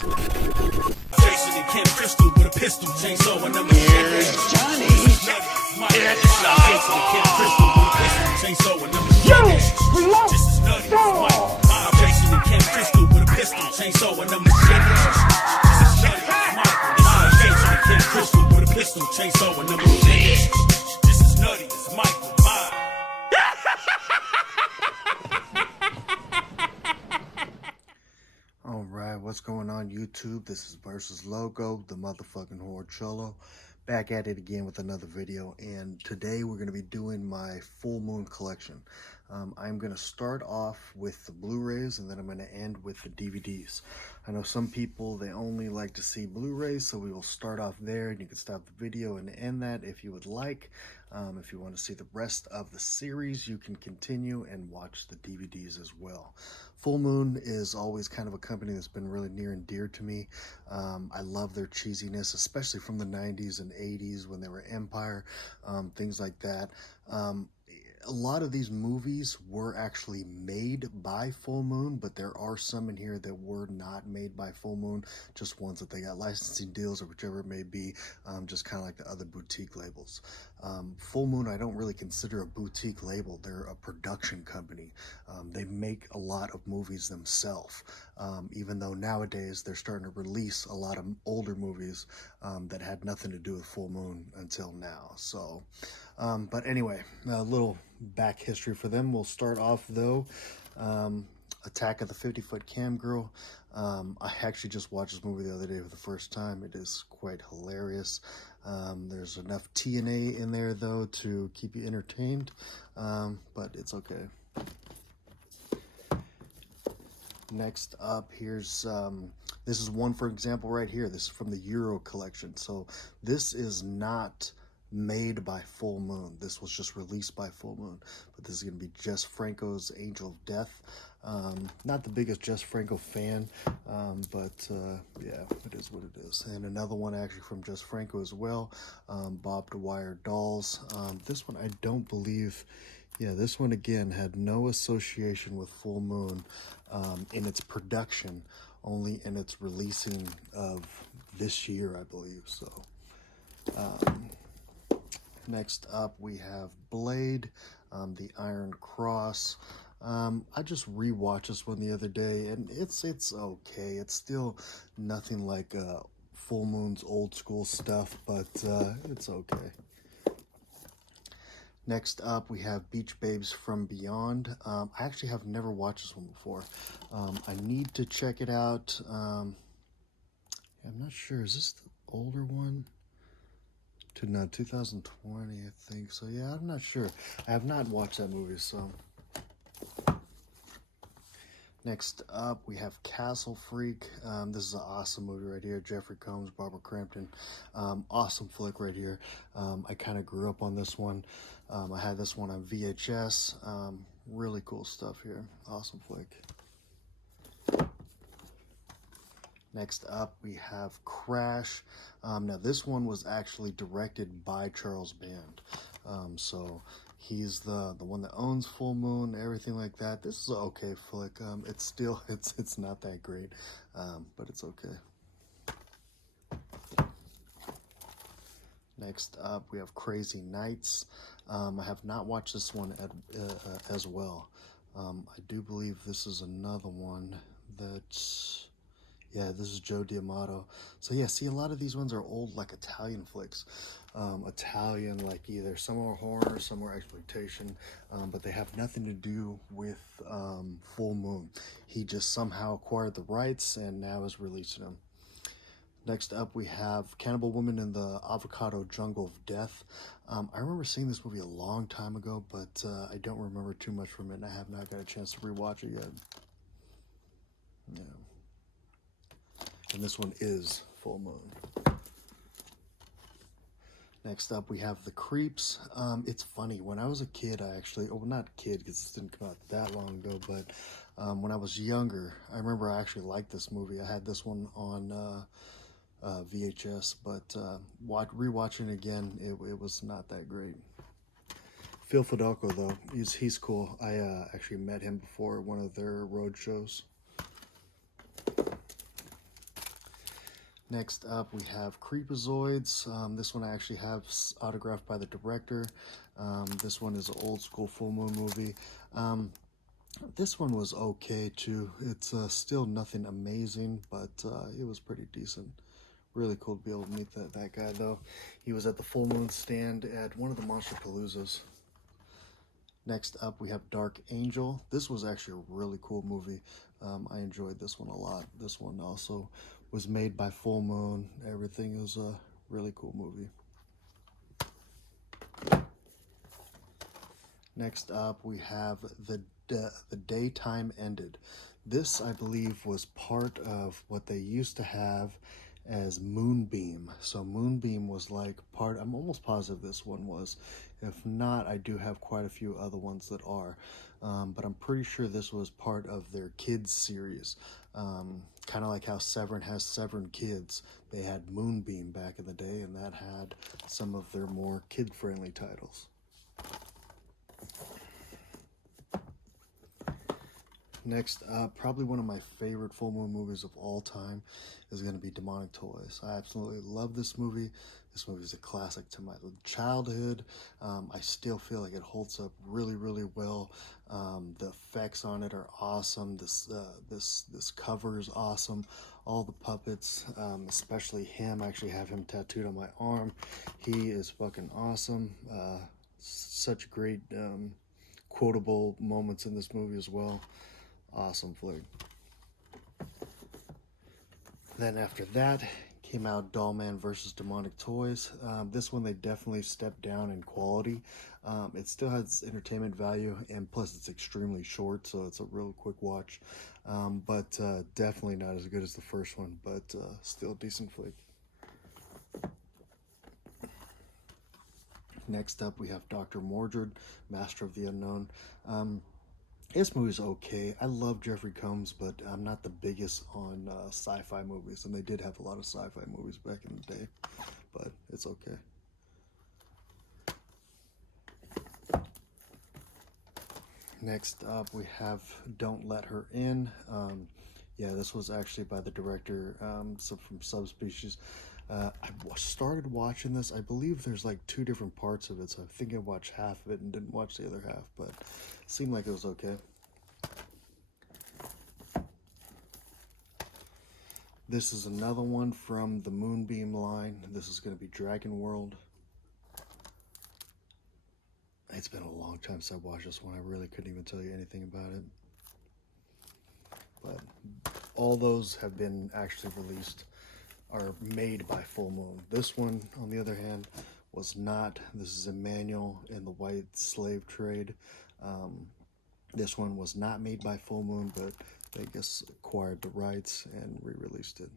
Jason and Kim Crystal with a pistol, chainsaw and number Here's Johnny. It's Jason and Kim Crystal with a pistol, chainsaw and number This is nutty. Jason and Kim Crystal with a pistol, chainsaw and number This is nutty. Jason and Kim Crystal with a pistol, chainsaw and number This is nutty. It's Michael. Alright, what's going on YouTube? This is Versus Logo, the motherfucking horror cholo. Back at it again with another video, and today we're going to be doing my full moon collection. I'm going to start off with the Blu-rays, and then I'm going to end with the DVDs. I know some people, they only like to see Blu-rays, so we will start off there, and you can stop the video and end that if you would like. If you want to see the rest of the series, you can continue and watch the DVDs as well. Full Moon is always kind of a company that's been really near and dear to me. I love their cheesiness, especially from the 90s and 80s when they were Empire, things like that. A lot of these movies were actually made by Full Moon, but there are some in here that were not made by Full Moon, just ones that they got licensing deals or whichever it may be, just kind of like the other boutique labels. Full Moon, I don't really consider a boutique label. They're a production company. They make a lot of movies themselves, even though nowadays they're starting to release a lot of older movies that had nothing to do with Full Moon until now. So, but anyway, a little back history for them. We'll start off though, Attack of the 50-Foot Cam Girl. I actually just watched this movie the other day for the first time. It is quite hilarious. There's enough TNA in there though to keep you entertained, but it's okay. Next up, here's this is one, for example, right here. This is from the Euro collection. So this is not made by Full Moon. This was just released by Full Moon, but this is going to be Jess Franco's Angel of Death. Not the biggest Jess Franco fan, but yeah, it is what it is. And another one actually from Jess Franco as well, Bob Dwyer Dolls. This one I don't believe, yeah, this one again had no association with Full Moon in its production, only in its releasing of this year, I believe. So next up we have Blade, the Iron Cross. I just rewatched this one the other day, and it's okay. It's still nothing like Full Moon's old school stuff, but it's okay. Next up, we have Beach Babes from Beyond. I actually have never watched this one before. I need to check it out. I'm not sure. Is this the older one? No, 2020, I think. So, yeah, I'm not sure. I have not watched that movie, so. Next up, we have Castle Freak. This is an awesome movie right here. Jeffrey Combs, Barbara Crampton. Awesome flick right here. I kind of grew up on this one. I had this one on VHS. Really cool stuff here. Awesome flick. Next up, we have Crash. Now, this one was actually directed by Charles Band. So he's the one that owns Full Moon, everything like that. This is an okay flick. It's still, it's not that great, but it's okay. Next up, we have Crazy Nights. I have not watched this one as well. I do believe this is another one that's, yeah, this is Joe D'Amato. So yeah, see, a lot of these ones are old, like Italian flicks. Italian, like either some are horror, some are exploitation, but they have nothing to do with Full Moon. He just somehow acquired the rights and now is releasing them. Next up, we have Cannibal Woman in the Avocado Jungle of Death. I remember seeing this movie a long time ago, but I don't remember too much from it, and I have not got a chance to rewatch it yet. Yeah. And this one is Full Moon. Next up, we have The Creeps. It's funny, when I was a kid, I actually, oh, not kid, because this didn't come out that long ago, but when I was younger, I remember I actually liked this movie. I had this one on VHS, but rewatching it again, it was not that great. Phil Fidelko, though, he's cool. I actually met him before at one of their road shows. Next up, we have Creepazoids. This one I actually have autographed by the director. This one is an old school full moon movie. This one was okay too. It's still nothing amazing, but it was pretty decent. Really cool to be able to meet that guy though. He was at the full moon stand at one of the Monster Paloozas. Next up, we have Dark Angel. This was actually a really cool movie. I enjoyed this one a lot. This one also was made by Full Moon. Everything is a really cool movie. Next up, we have the Daytime Ended. This, I believe, was part of what they used to have as Moonbeam. So Moonbeam was like part, I'm almost positive this one was. If not, I do have quite a few other ones that are. But I'm pretty sure this was part of their kids series. Kind of like how Severn has Severn Kids. They had Moonbeam back in the day, and that had some of their more kid-friendly titles. Next up, probably one of my favorite full moon movies of all time is going to be Demonic Toys. I absolutely love this movie. This movie is a classic to my childhood. I still feel like it holds up really, really well. The effects on it are awesome. This cover is awesome. All the puppets, especially him. I actually have him tattooed on my arm. He is fucking awesome. Such great quotable moments in this movie as well. Awesome flick. Then after that came out Dollman versus Demonic Toys. This one they definitely stepped down in quality. It still has entertainment value, and plus it's extremely short, so it's a real quick watch. But definitely not as good as the first one, but still a decent flick. Next up we have Dr. Mordred, Master of the Unknown. This movie's okay. I love Jeffrey Combs, but I'm not the biggest on sci-fi movies, and they did have a lot of sci-fi movies back in the day, but it's okay. Next up, we have Don't Let Her In. Yeah, this was actually by the director from Subspecies. I started watching this. I believe there's like 2 different parts of it, so I think I watched half of it and didn't watch the other half, but it seemed like it was okay. This is another one from the Moonbeam line. This is going to be Dragon World. It's been a long time since I watched this one. I really couldn't even tell you anything about it. But all those have been actually released, are made by Full Moon. This one, on the other hand, was not. This is Emmanuel in the White Slave Trade. This one was not made by Full Moon, but they just acquired the rights and re-released it.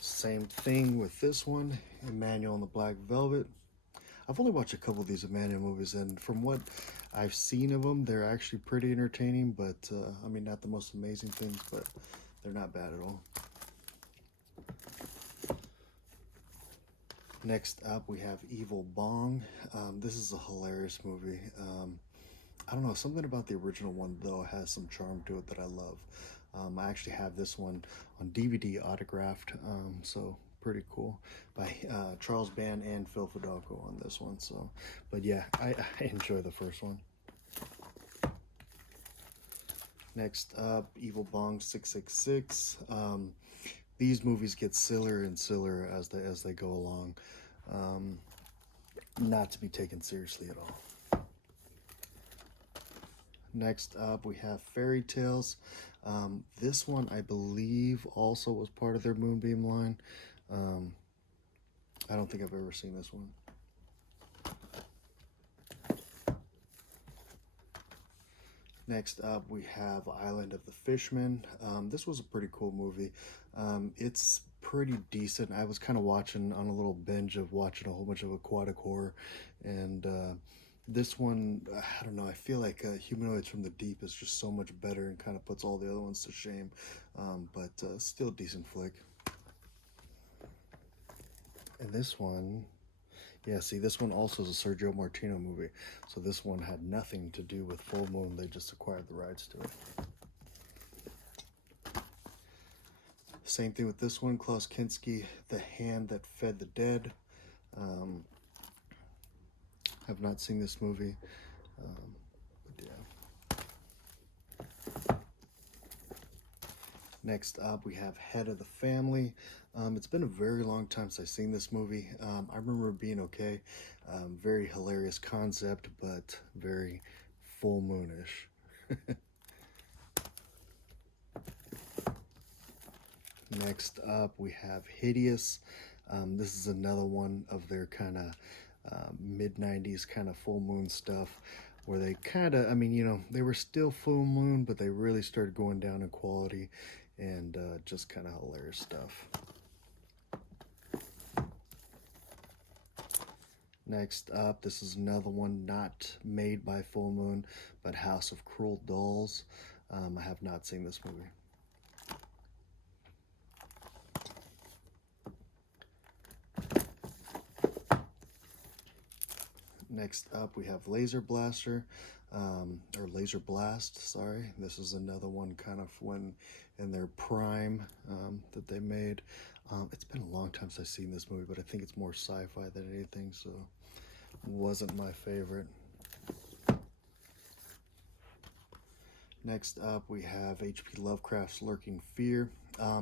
Same thing with this one, Emmanuel and the Black Velvet. I've only watched a couple of these Emmanuel movies, and from what I've seen of them, they're actually pretty entertaining, but I mean, not the most amazing things, but they're not bad at all. Next up, we have Evil Bong. This is a hilarious movie. I don't know, something about the original one, though, has some charm to it that I love. I actually have this one on DVD autographed, so pretty cool, by Charles Band and Phil Fidalgo on this one. So, but yeah, I enjoy the first one. Next up, Evil Bong 666. These movies get sillier and sillier as they go along. Not to be taken seriously at all. Next up, we have Fairy Tales. This one, I believe, also was part of their Moonbeam line. I don't think I've ever seen this one. Next up, we have Island of the Fishmen. This was a pretty cool movie. It's pretty decent. I was kind of watching on a little binge of watching a whole bunch of aquatic horror, and this one, I don't know, I feel like Humanoids from the Deep is just so much better and kind of puts all the other ones to shame, but still a decent flick. And this one, yeah, see, this one also is a Sergio Martino movie, so this one had nothing to do with Full Moon. They just acquired the rights to it. Same thing with this one, Klaus Kinski, The Hand That Fed the Dead. Have not seen this movie. But yeah. Next up, we have Head of the Family. It's been a very long time since I've seen this movie. I remember it being okay. Very hilarious concept, but very full moonish. Next up, we have Hideous. This is another one of their kind of mid-90s kind of full moon stuff, where they kind of, I mean, you know, they were still full moon, but they really started going down in quality, and just kind of hilarious stuff. Next up, this is another one not made by Full Moon, but House of Cruel Dolls. I have not seen this movie. Next up, we have Laser Blaster, or Laser Blast, sorry. This is another one kind of when in their prime that they made. It's been a long time since I've seen this movie, but I think it's more sci-fi than anything, so wasn't my favorite. Next up, we have H.P. Lovecraft's Lurking Fear.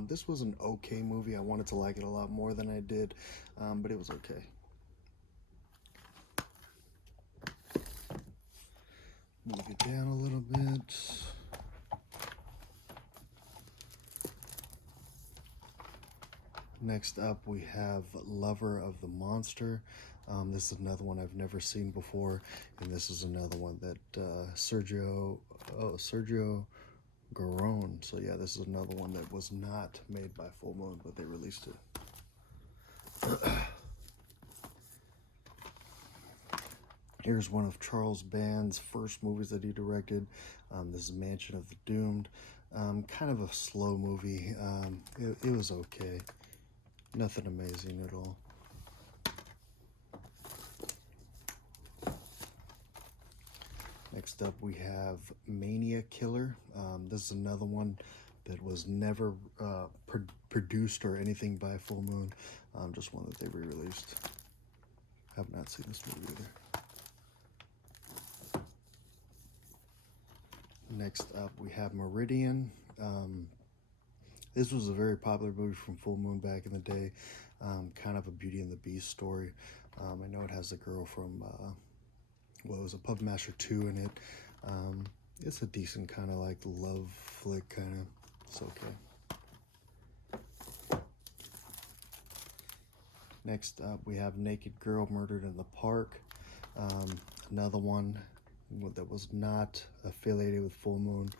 This was an okay movie. I wanted to like it a lot more than I did, but it was okay. Move it down a little bit. Next up, we have Lover of the Monster. This is another one I've never seen before, and this is another one that Sergio Garone. So yeah, this is another one that was not made by Full Moon, but they released it. Here's one of Charles Band's first movies that he directed. This is Mansion of the Doomed. Kind of a slow movie. It was okay. Nothing amazing at all. Next up, we have Mania Killer. This is another one that was never produced or anything by Full Moon. Just one that they re-released. Have not seen this movie either. Next up, we have Meridian. This was a very popular movie from Full Moon back in the day. Kind of a Beauty and the Beast story. I know it has the girl from, what was it, Puppet Master 2 in it. It's a decent kind of like love flick kind of. It's okay. Next up, we have Naked Girl Murdered in the Park. Another one that was not affiliated with Full Moon.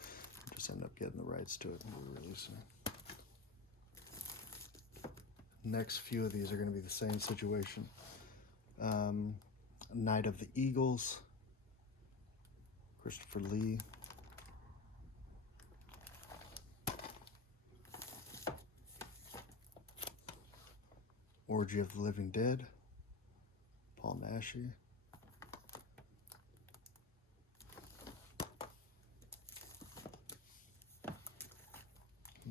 Just ended up getting the rights to it and re-releasing it. Next few of these are going to be the same situation. Night of the Eagles, Christopher Lee. Orgy of the Living Dead, Paul Naschy.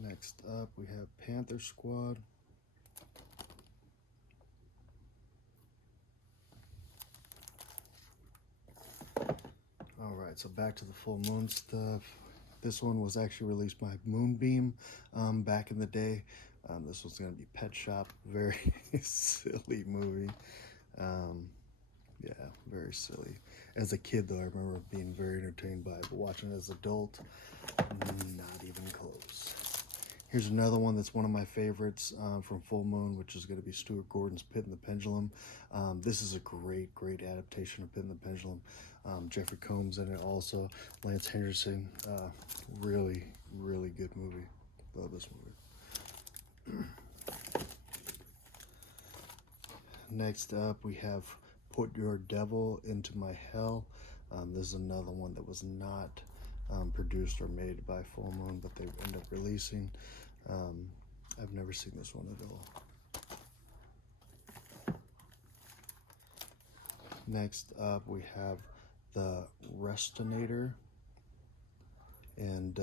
Next up, we have Panther Squad. Alright, so back to the Full Moon stuff. This one was actually released by Moonbeam back in the day. This was going to be Pet Shop. Very silly movie. Yeah, very silly. As a kid, though, I remember being very entertained by it, but watching it as an adult, not even close. Here's another one that's one of my favorites from Full Moon, which is going to be Stuart Gordon's Pit and the Pendulum. This is a great, great adaptation of Pit and the Pendulum. Jeffrey Combs in it also. Lance Henderson. Really, really good movie. Love this movie. Next up, we have Put Your Devil Into My Hell. This is another one that was not produced or made by Full Moon, but they end up releasing. I've never seen this one at all. Next up, we have The Restinator, And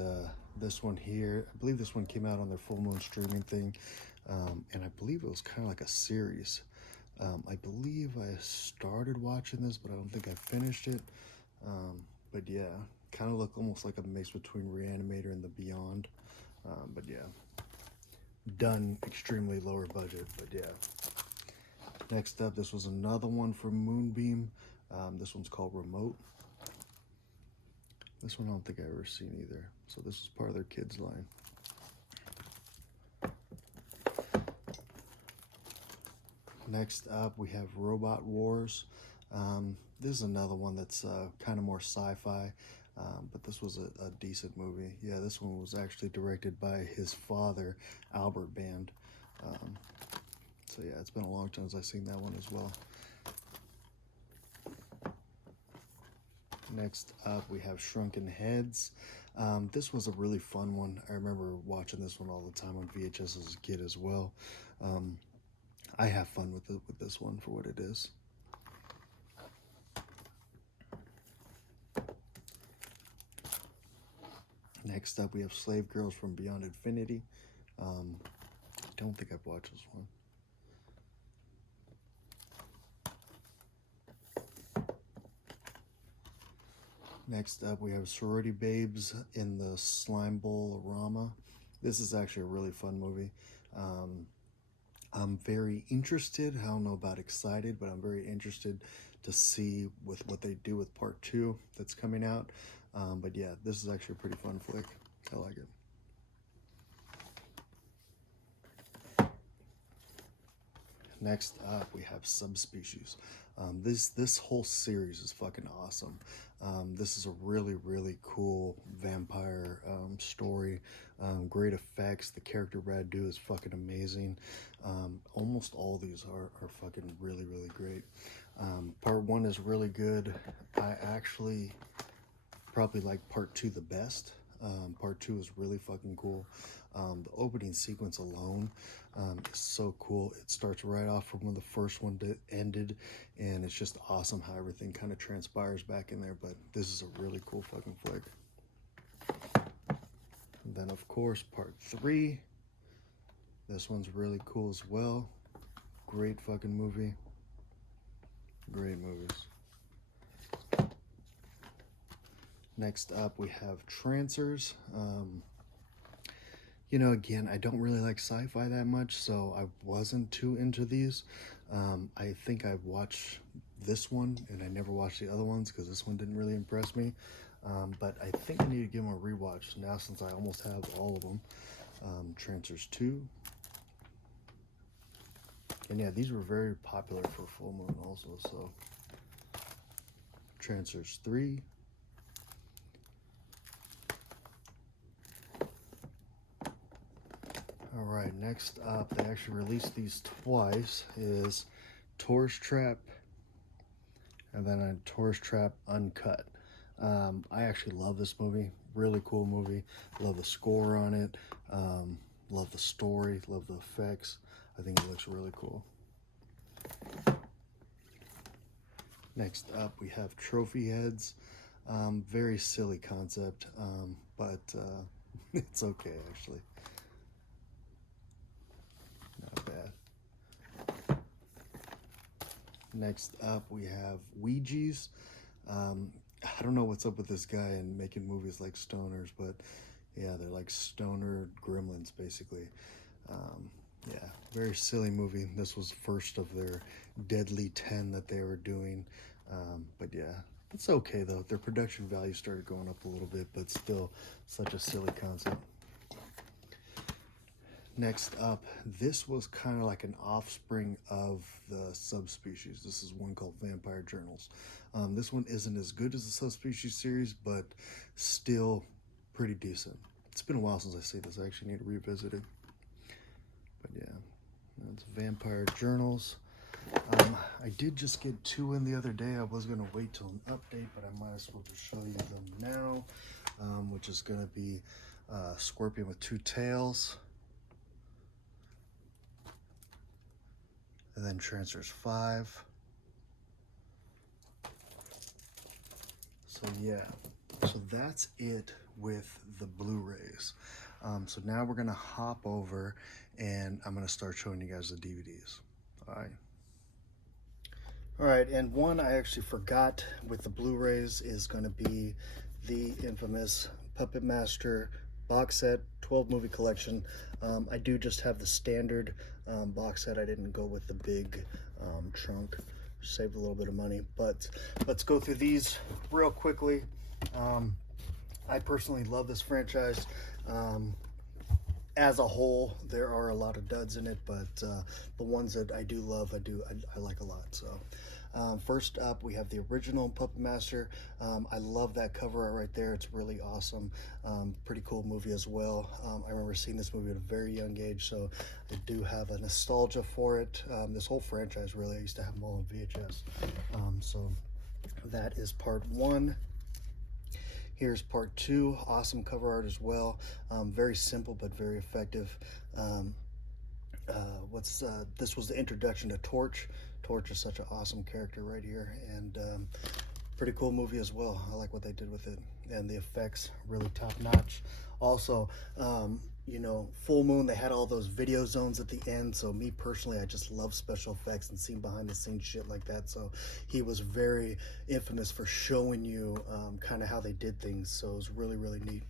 this one here, I believe this one came out on their full moon streaming thing, and I believe it was kind of like a series. I believe I started watching this, but I don't think I finished it. But yeah, kind of look almost like a mix between Reanimator and The Beyond. But yeah, done extremely lower budget, but yeah. Next up, this was another one from Moonbeam. This one's called Remote. This one I don't think I've ever seen either. So this is part of their kids line. Next up, we have Robot Wars. This is another one that's kind of more sci-fi, but this was a decent movie. Yeah, this one was actually directed by his father, Albert Band. So yeah, it's been a long time since I've seen that one as well. Next up, we have Shrunken Heads. This was a really fun one. I remember watching this one all the time on VHS as a kid as well. I have fun with this one for what it is. Next up, we have Slave Girls from Beyond Infinity. I don't think I've watched this one. Next up, we have Sorority Babes in the Slime Bowl Rama. This is actually a really fun movie. I'm very interested. I don't know about excited, but I'm very interested to see with what they do with part 2 that's coming out. But yeah, this is actually a pretty fun flick. I like it. Next up, we have Subspecies. This whole series is fucking awesome. This is a really cool vampire story. Great effects. The character Radu is fucking amazing. Almost all these are fucking really great. Part 1 is really good. I actually probably like part 2 the best. Part 2 is really fucking cool. The opening sequence alone is so cool. It starts right off from when the first one ended, and it's just awesome how everything kind of transpires back in there. But this is a really cool fucking flick. And then of course part 3. This one's really cool as well. Great fucking movie. Great movies. Next up, we have Trancers. You know, again, I don't really like sci-fi that much, so I wasn't too into these. I think I've watched this one, and I never watched the other ones because this one didn't really impress me. But I think I need to give them a rewatch now since I almost have all of them. Trancers 2. And yeah, these were very popular for full moon also, so. Trancers 3. Alright, next up, they actually released these twice, is Tourist Trap and then a Tourist Trap Uncut. I actually love this movie. Really cool movie. Love the score on it. Love the story. Love the effects. I think it looks really cool. Next up, we have Trophy Heads. Very silly concept, but it's okay actually. Not bad. Next up, we have Ouija's. I don't know what's up with this guy and making movies like stoners, but yeah, they're like stoner gremlins basically. Yeah, very silly movie. This was first of their Deadly 10 that they were doing. But yeah, it's okay though. Their production value started going up a little bit, but still such a silly concept. Next up, this was kind of like an offspring of the Subspecies. This is one called Vampire Journals. This one isn't as good as the Subspecies series, but still pretty decent. It's been a while since I see this. I actually need to revisit it. But yeah, that's Vampire Journals. I did just get 2 in the other day. I was going to wait till an update, but I might as well just show you them now, which is going to be Scorpion with 2 tails. And then Trancers 5. So yeah, so that's it with the Blu-rays. So now we're gonna hop over and I'm gonna start showing you guys the DVDs. All right, and one I actually forgot with the Blu-rays is gonna be the infamous Puppet Master box set 12 movie collection. I do just have the standard box set. I didn't go with the big trunk. Saved a little bit of money, but let's go through these real quickly. I personally love this franchise. As a whole, there are a lot of duds in it, but the ones that I do love, I like a lot. So first up, we have the original Puppet Master. I love that cover art right there. It's really awesome. Pretty cool movie as well. I remember seeing this movie at a very young age, so I do have a nostalgia for it. This whole franchise, really, I used to have them all on VHS. So that is part one. Here's part two. Awesome cover art as well. Very simple but very effective. This was the introduction to Torch. Torch is such an awesome character right here, and pretty cool movie as well. I like what they did with it, and the effects really top notch. Also, you know, Full Moon, they had all those video zones at the end, so me personally, I just love special effects and seeing behind the scenes shit like that. So he was very infamous for showing you kind of how they did things, so it was really, really neat.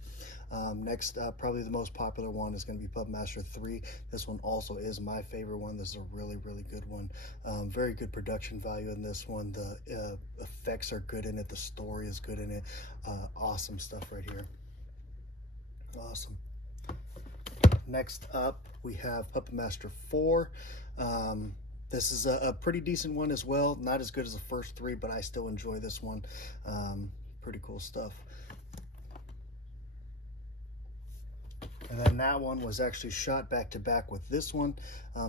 Next up, probably the most popular one is going to be Puppet Master 3. This one also is my favorite one. This is a really, really good one. Very good production value in this one. The effects are good in it. The story is good in it. Awesome stuff right here. Awesome. Next up, we have Puppet Master 4. This is a pretty decent one as well. Not as good as the first three, but I still enjoy this one. Pretty cool stuff. And then that one was actually shot back to back with this one,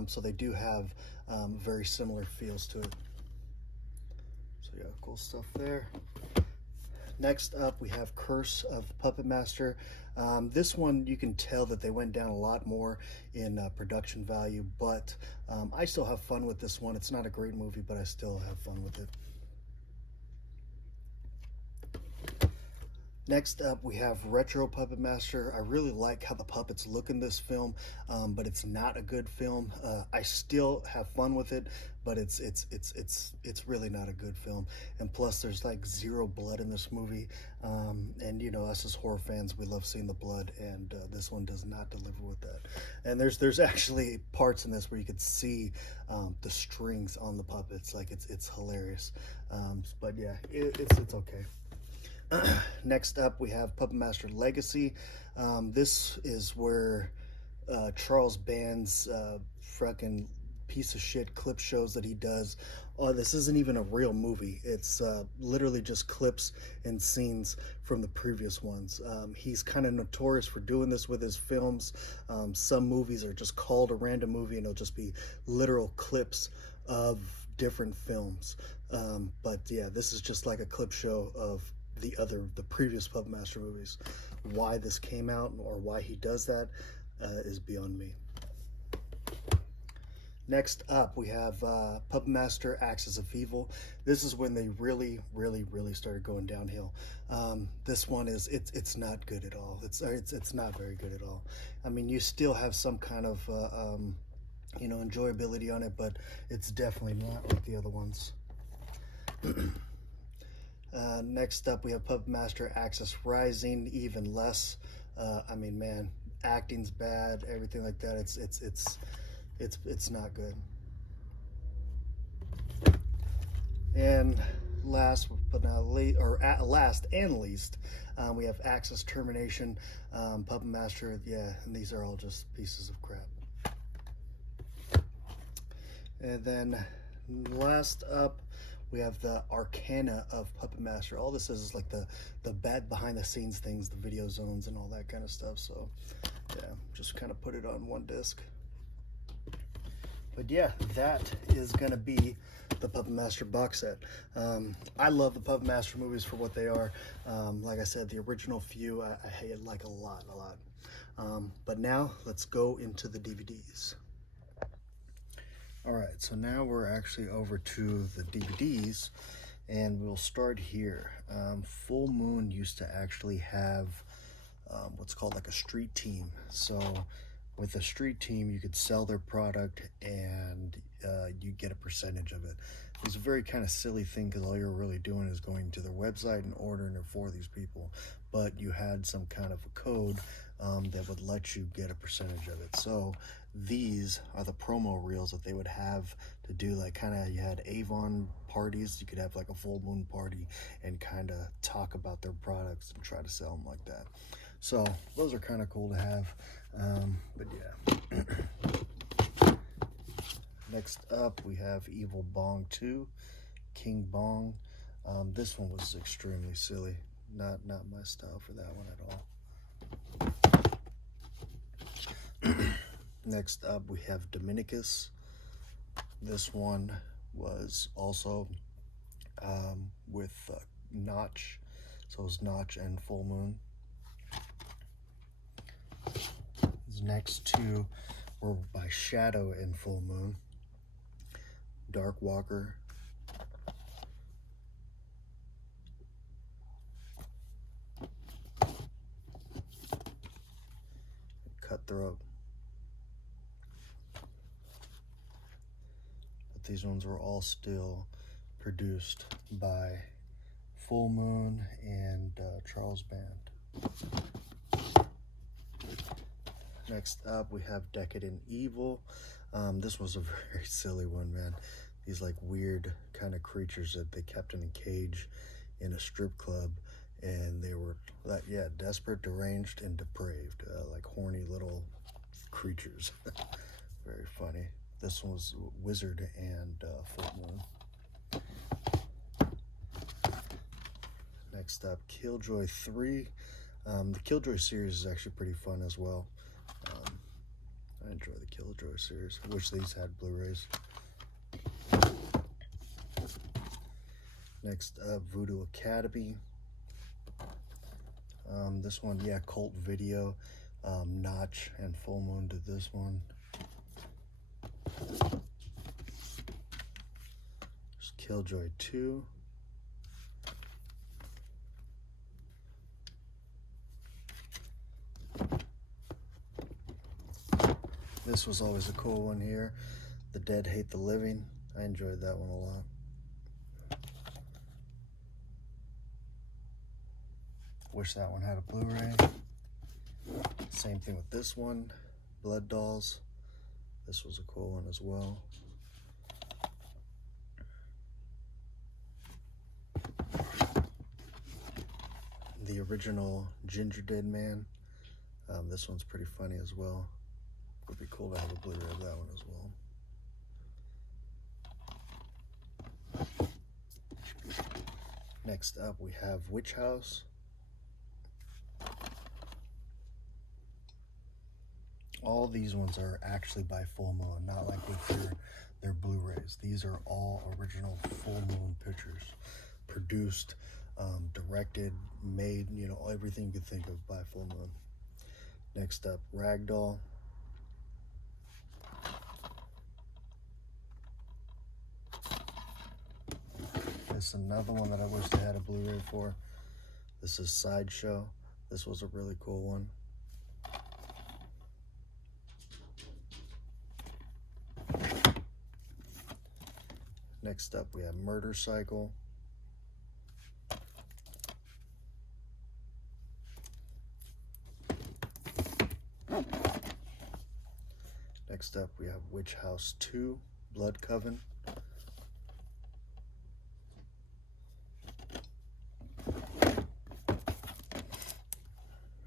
so they do have very similar feels to it. So yeah, cool stuff there. Next up, we have Curse of the Puppet Master. This one, you can tell that they went down a lot more in production value, but I still have fun with this one. It's not a great movie, but I still have fun with it. Next up, we have Retro Puppet Master. I really like how the puppets look in this film, but it's not a good film. I still have fun with it, but it's really not a good film. And plus, there's like zero blood in this movie. And you know, us as horror fans, we love seeing the blood, and this one does not deliver with that. And there's actually parts in this where you could see the strings on the puppets. Like it's hilarious. But yeah, it's okay. Next up, we have Puppet Master Legacy. This is where Charles Band's fucking piece of shit clip shows that he does. This isn't even a real movie. It's literally just clips and scenes from the previous ones. He's kind of notorious for doing this with his films. Some movies are just called a random movie, and it'll just be literal clips of different films. But yeah, this is just like a clip show of the previous Puppet Master movies. Why this came out or why he does that is beyond me. Next up, we have Puppet Master Axis of Evil. This is when they really started going downhill. This one is it's not good at all. It's not very good at all. I mean, you still have some kind of you know, enjoyability on it, but it's definitely not like the other ones. Next up, we have Puppet Master Axis Rising, even less. I mean, man, acting's bad, everything like that. It's not good. And last but not least, or last and least, we have Axis Termination, Puppet Master. Yeah, and these are all just pieces of crap. And then last up, we have the Arcana of Puppet Master. All this is like the bad behind the scenes things, the video zones and all that kind of stuff. So yeah, just kind of put it on one disc. But yeah, that is gonna be the Puppet Master box set. I love the Puppet Master movies for what they are. Like I said, the original few I like a lot. But now let's go into the DVDs. All right, so now we're actually over to the DVDs, and we'll start here. Full Moon used to actually have what's called like a street team. So with a street team, you could sell their product and you get a percentage of it. It's a very kind of silly thing because all you're really doing is going to their website and ordering it for these people. But you had some kind of a code that would let you get a percentage of it. So these are the promo reels that they would have to do, like kind of, you had Avon parties, you could have like a full moon party and kind of talk about their products and try to sell them like that. So those are kind of cool to have. But yeah. Next up we have Evil Bong 2, King Bong. This one was extremely silly. Not my style for that one at all. Next up we have Dominicus. This one was also with Notch. So it was Notch and Full Moon. These next two were by Shadow and Full Moon. Dark Walker. Cutthroat. But these ones were all still produced by Full Moon and Charles Band. Next up we have Decadent Evil. This was a very silly one, man. These like weird kind of creatures that they kept in a cage in a strip club, and they were desperate, deranged, and depraved, like horny little creatures. Very funny. This one was Wizard and Full Moon. Next up, Killjoy 3. The Killjoy series is actually pretty fun as well. I enjoy the Killjoy series. I wish these had Blu-rays. Next up, Voodoo Academy. This one, yeah, Cult Video. Notch and Full Moon did this one. There's Killjoy 2. This was always a cool one here. The Dead Hate the Living. I enjoyed that one a lot. Wish that one had a Blu-ray. Same thing with this one. Blood Dolls. This was a cool one as well. The original Ginger Dead Man. This one's pretty funny as well. Would be cool to have a Blu-ray of that one as well. Next up we have Witch House. All these ones are actually by Full Moon, not like with their Blu-rays. These are all original Full Moon pictures, produced, directed, made, you know, everything you could think of by Full Moon. Next up, Ragdoll. This is another one that I wish they had a Blu-ray for. This is Sideshow. This was a really cool one. Next up we have Murder Cycle. Next up we have Witch House 2, Blood Coven.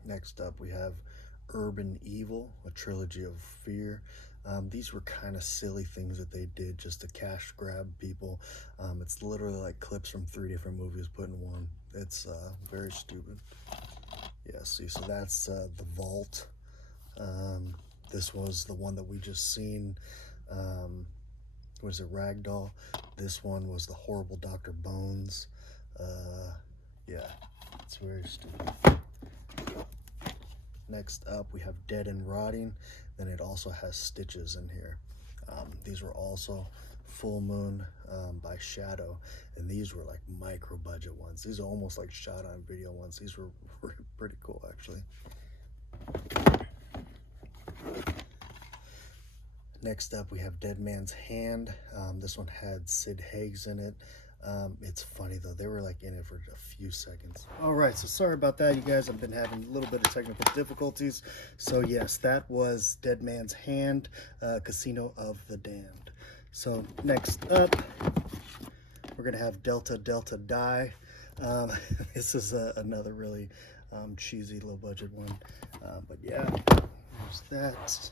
Next up we have Urban Evil, a trilogy of fear. These were kind of silly things that they did just to cash grab people. It's literally like clips from 3 different movies put in one. It's very stupid. Yeah, see, so that's The Vault. This was the one that we just seen. Was it Ragdoll? This one was the Horrible Dr. Bones. Yeah, it's very stupid. Next up we have Dead and Rotting. Then it also has Stitches in here. These were also Full Moon by Shadow, and these were like micro budget ones. These are almost like shot on video ones. These were pretty cool actually. Next up we have Dead Man's Hand. This one had Sid Haig's in it. It's funny though, they were like in it for a few seconds. All right, so sorry about that, you guys. I've been having a little bit of technical difficulties. So yes, that was Dead Man's Hand, Casino of the Damned. So next up, we're gonna have Delta Delta Die. This is another really cheesy, low budget one. But yeah, there's that.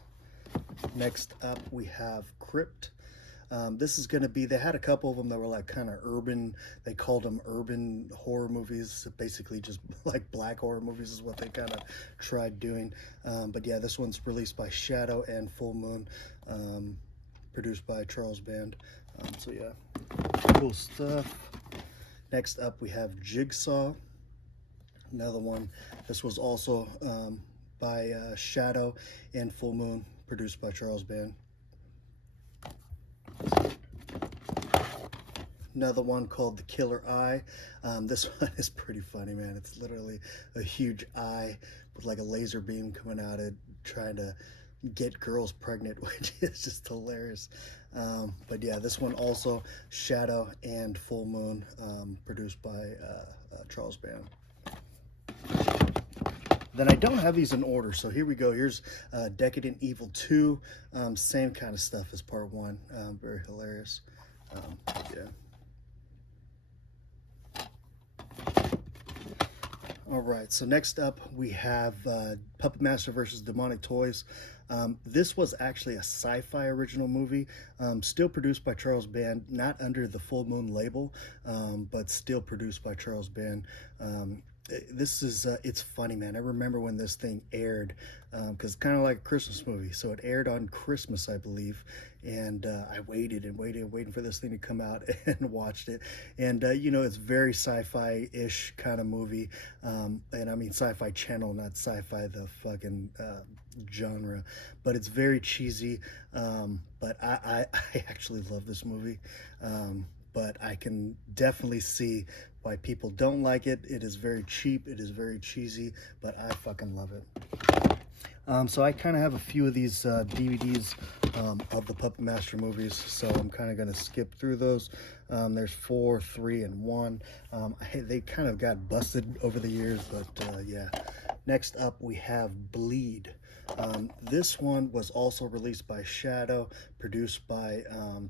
Next up, we have Crypt. This is going to be, they had a couple of them that were like kind of urban, they called them urban horror movies, basically just like black horror movies is what they kind of tried doing. But yeah, this one's released by Shadow and Full Moon, produced by Charles Band. So yeah, cool stuff. Next up, we have Jigsaw, another one. This was also by Shadow and Full Moon, produced by Charles Band. Another one called The Killer Eye. This one is pretty funny, man. It's literally a huge eye with like a laser beam coming out it, trying to get girls pregnant, which is just hilarious. But yeah, this one also Shadow and Full Moon, produced by Charles Band. Then I don't have these in order, so here we go. Here's Decadent Evil 2, same kind of stuff as part 1, very hilarious. Yeah. All right, so next up we have Puppet Master versus Demonic Toys. This was actually a sci-fi original movie, still produced by Charles Band, not under the Full Moon label, but still produced by Charles Band. This is, it's funny, man. I remember when this thing aired, because it's kind of like a Christmas movie. So it aired on Christmas, I believe. And I waited and waited, waiting for this thing to come out and watched it. And, you know, it's very sci-fi-ish kind of movie. And I mean sci-fi channel, not sci-fi the fucking genre. But it's very cheesy. But I actually love this movie. But I can definitely see why people don't like it. It is very cheap, it is very cheesy, but I fucking love it. So I kind of have a few of these DVDs of the Puppet Master movies, so I'm kind of going to skip through those. There's 4, 3, and 1. They kind of got busted over the years, but yeah. Next up, we have Bleed. This one was also released by Shadow, produced by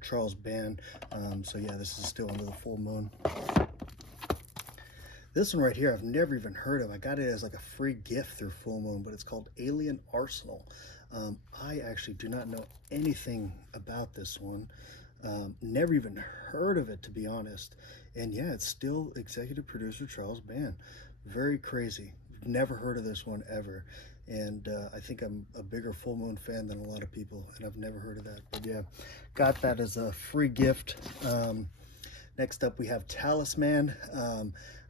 Charles Band. So yeah, this is still under the Full Moon. This one right here, I've never even heard of. I got it as like a free gift through Full Moon, but it's called Alien Arsenal. I actually do not know anything about this one. Never even heard of it, to be honest. And yeah, it's still executive producer Charles Band. Very crazy. Never heard of this one ever. And I think I'm a bigger Full Moon fan than a lot of people, and I've never heard of that. But yeah, got that as a free gift. Next up, we have Talisman.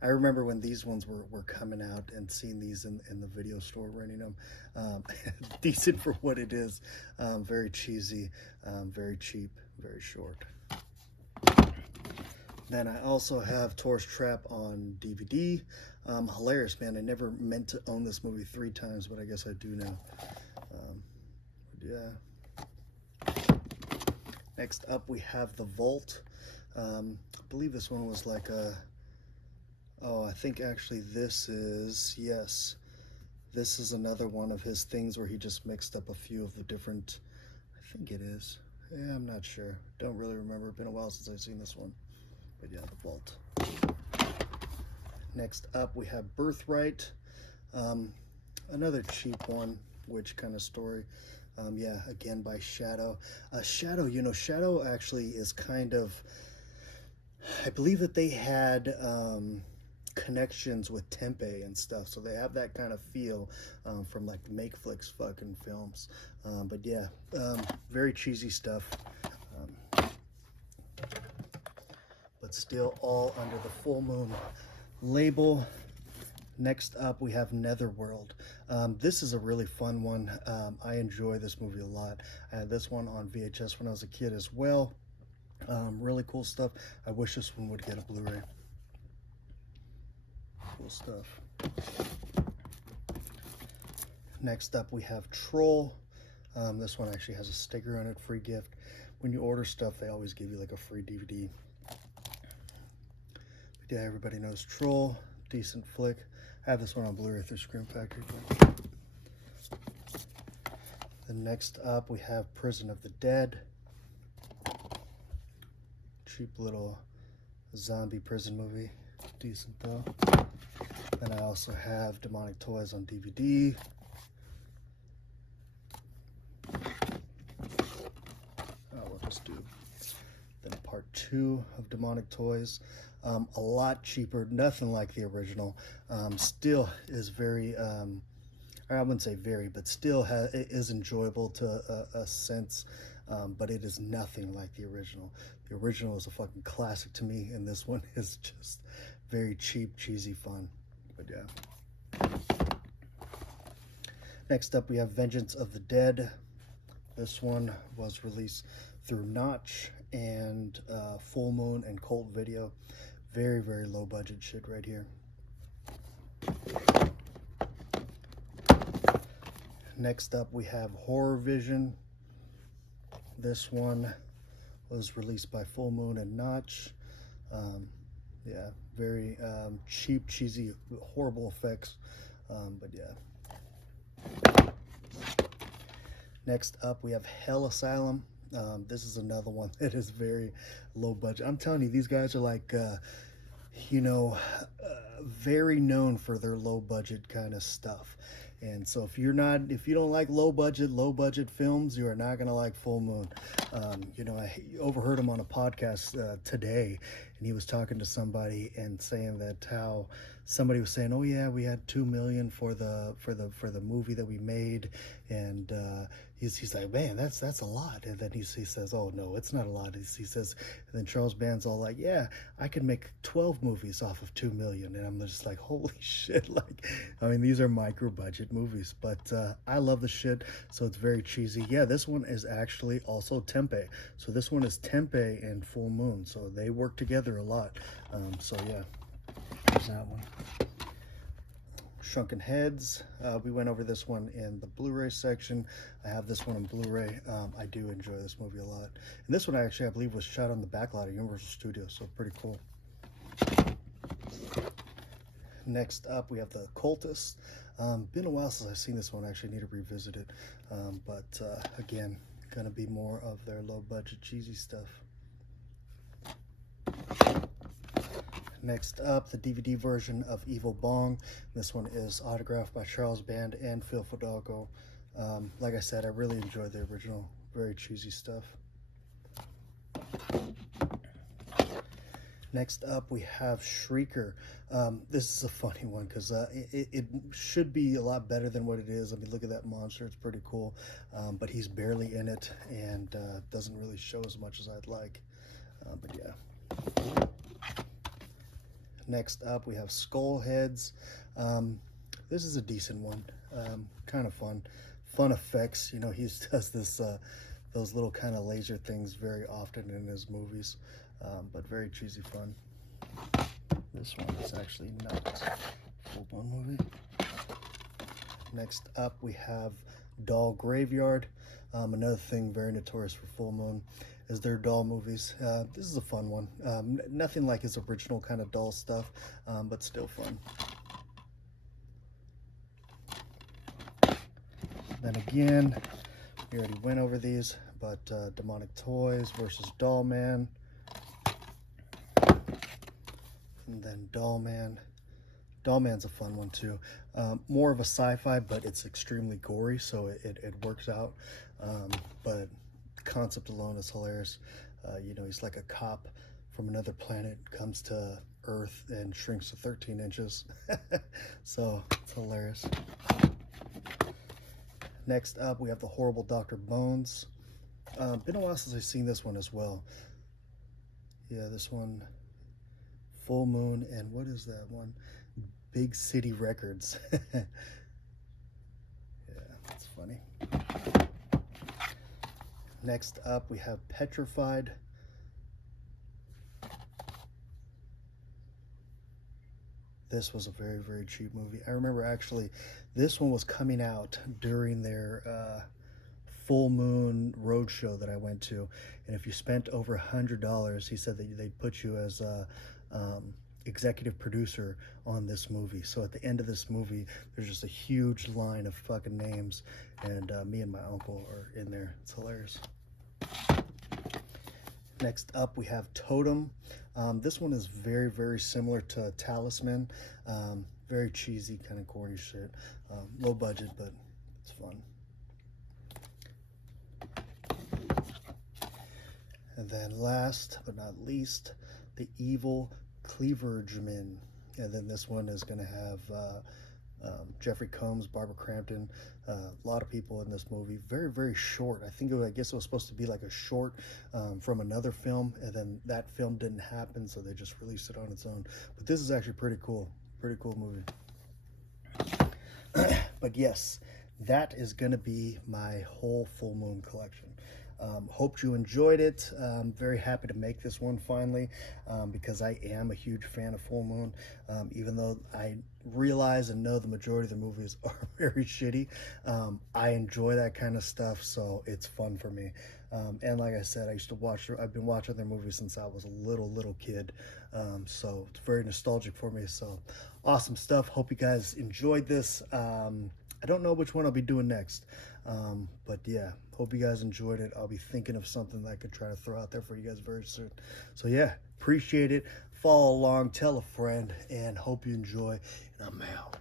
I remember when these ones were coming out and seeing these in the video store, renting them. Decent for what it is. Very cheesy, very cheap, very short. Then I also have Tourist Trap on DVD. Hilarious, man. I never meant to own this movie 3 times, but I guess I do now. Yeah. Next up, we have The Vault. I believe this one was like a... Oh, I think actually this is... Yes. This is another one of his things where he just mixed up a few of the different... I think it is. Yeah, I'm not sure. Don't really remember. It's been a while since I've seen this one. But yeah, The Vault. Next up, we have Birthright. Another cheap one, witch kind of story. Yeah, again by Shadow. Shadow, you know, Shadow actually is kind of... I believe that they had connections with Tempe and stuff, so they have that kind of feel from like the Make Flicks fucking films. But yeah, very cheesy stuff. But still all under the Full Moon label. Next up, we have Netherworld. This is a really fun one. I enjoy this movie a lot. I had this one on VHS when I was a kid as well. Really cool stuff. I wish this one would get a Blu-ray. Cool stuff. Next up, we have Troll. This one actually has a sticker on it, free gift. When you order stuff, they always give you like a free DVD. But yeah, everybody knows Troll. Decent flick. I have this one on Blu-ray through Scream Factory. Then next up, we have Prison of the Dead. Cheap little zombie prison movie. Decent though. Then I also have Demonic Toys on DVD. We'll just do then part 2 of Demonic Toys. A lot cheaper, nothing like the original. Still is very, I wouldn't say very, but still it is enjoyable to a sense. But it is nothing like the original. The original is a fucking classic to me, and this one is just very cheap, cheesy fun. But yeah. Next up, we have Vengeance of the Dead. This one was released through Notch and Full Moon and Cult Video. Very, very low budget shit right here. Next up, we have Horror Vision. This one was released by Full Moon and Notch. Yeah, very cheap, cheesy, horrible effects. But yeah. Next up, we have Hell Asylum. This is another one that is very low budget. I'm telling you, these guys are like, you know, very known for their low budget kind of stuff. And so if you don't like low budget films, you are not going to like Full Moon. You know, I overheard him on a podcast today, and he was talking to somebody and saying that how somebody was saying, oh yeah, we had $2 million for the movie that we made, and he's like, man, that's a lot. And then he says, oh no, it's not a lot. He says, and then Charles Band's all like, yeah, I could make 12 movies off of $2 million. And I'm just like, holy shit. Like, I mean, these are micro budget movies, but I love the shit. So it's very cheesy. Yeah, this one is actually also Tempe. So this one is Tempe and Full Moon. So they work together a lot. So yeah, there's that one. Shrunken Heads. We went over this one in the Blu-ray section. I have this one on Blu-ray. I do enjoy this movie a lot. And this one actually, I believe, was shot on the backlot of Universal Studios, so pretty cool. Next up, we have The Cultist. Been a while since I've seen this one. I actually need to revisit it. But again, gonna be more of their low-budget, cheesy stuff. Next up, the DVD version of Evil Bong. This one is autographed by Charles Band and Phil Fidalgo. Like I said, I really enjoyed the original. Very cheesy stuff. Next up, we have Shrieker. This is a funny one because it should be a lot better than what it is. I mean, look at that monster. It's pretty cool. But he's barely in it and doesn't really show as much as I'd like. But yeah. Next up, we have Skull Heads. This is a decent one. Kind of fun. Fun effects. You know, he does this those little kind of laser things very often in his movies. But very cheesy fun. This one is actually not a full-blown movie. Next up, we have Doll Graveyard. Another thing very notorious for Full Moon is their doll movies. This is a fun one. Nothing like his original kind of doll stuff, but still fun. Then again, we already went over these, but Demonic Toys versus Doll Man. And then Doll Man. Doll Man's a fun one too. More of a sci-fi, but it's extremely gory, so it works out. But the concept alone is hilarious. You know, he's like a cop from another planet, comes to Earth and shrinks to 13 inches. So it's hilarious. Next up, we have the Horrible Dr. Bones. Been a while since I've seen this one as well. Yeah, this one, Full Moon, and what is that one? Big City Records. Yeah, that's funny. Next up, we have Petrified. This was a very, very cheap movie. I remember actually this one was coming out during their full moon roadshow that I went to, and if you spent over $100, he said that they'd put you as a executive producer on this movie. So at the end of this movie, there's just a huge line of fucking names, and me and my uncle are in there. It's hilarious. Next up, we have Totem. This one is very, very similar to Talisman. Very cheesy, kind of corny shit. Low budget, but it's fun. And then last but not least, the Evil Cleavergeman. And then this one is going to have Jeffrey Combs, Barbara Crampton, a lot of people in this movie. Very, very short. I guess it was supposed to be like a short from another film, and then that film didn't happen, so they just released it on its own. But this is actually pretty cool. Pretty cool movie. But yes, that is going to be my whole full moon collection. Hope you enjoyed it. Very happy to make this one finally, because I am a huge fan of full moon, even though I realize and know the majority of the movies are very shitty. I enjoy that kind of stuff, so it's fun for me. And like I said, I've been watching their movies since I was a little kid, so it's very nostalgic for me. So awesome stuff. Hope you guys enjoyed this. I don't know which one I'll be doing next, but yeah, hope you guys enjoyed it. I'll be thinking of something that I could try to throw out there for you guys very soon. So yeah, appreciate it. Follow along, tell a friend, and hope you enjoy. And I'm out.